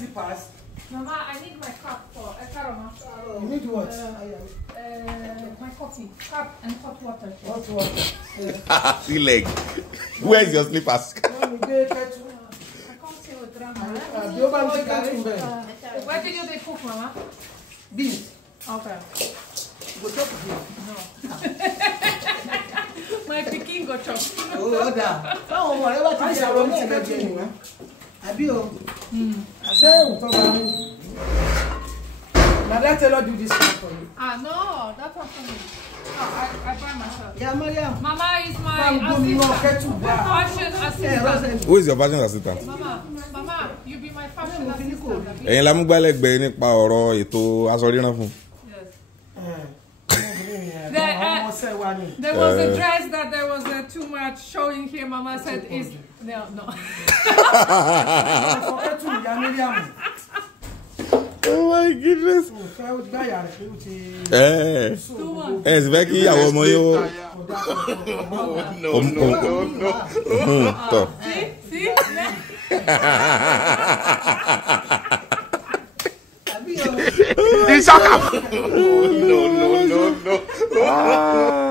slippers? Mama, I need my cup for Karoma. You need what? My coffee, cup and hot water. Hot water. See leg. Where's your slippers? I can't say what drama. Where did you cook, Mama? Beans. Okay. Go chop it. No. My Pikin go chop. Oh, that. Oh, whatever thing you want to get you. Abio. Say, now that tailor do this for you. Ah, no, that's not for me. No, I buy myself. Yeah, Maria. Mama is my assistant. Fashion assistant. Who is your fashion assistant? Mama, you be my fashion assistant. Ẹ̀yin la mú gbálẹ́gbẹ̀ẹ́ nípa ọ̀rọ̀ ètò aṣọ ríran fún. There was a dress that there was too much showing here. Mama said is no. Oh my goodness. It's Becky. No. See? No.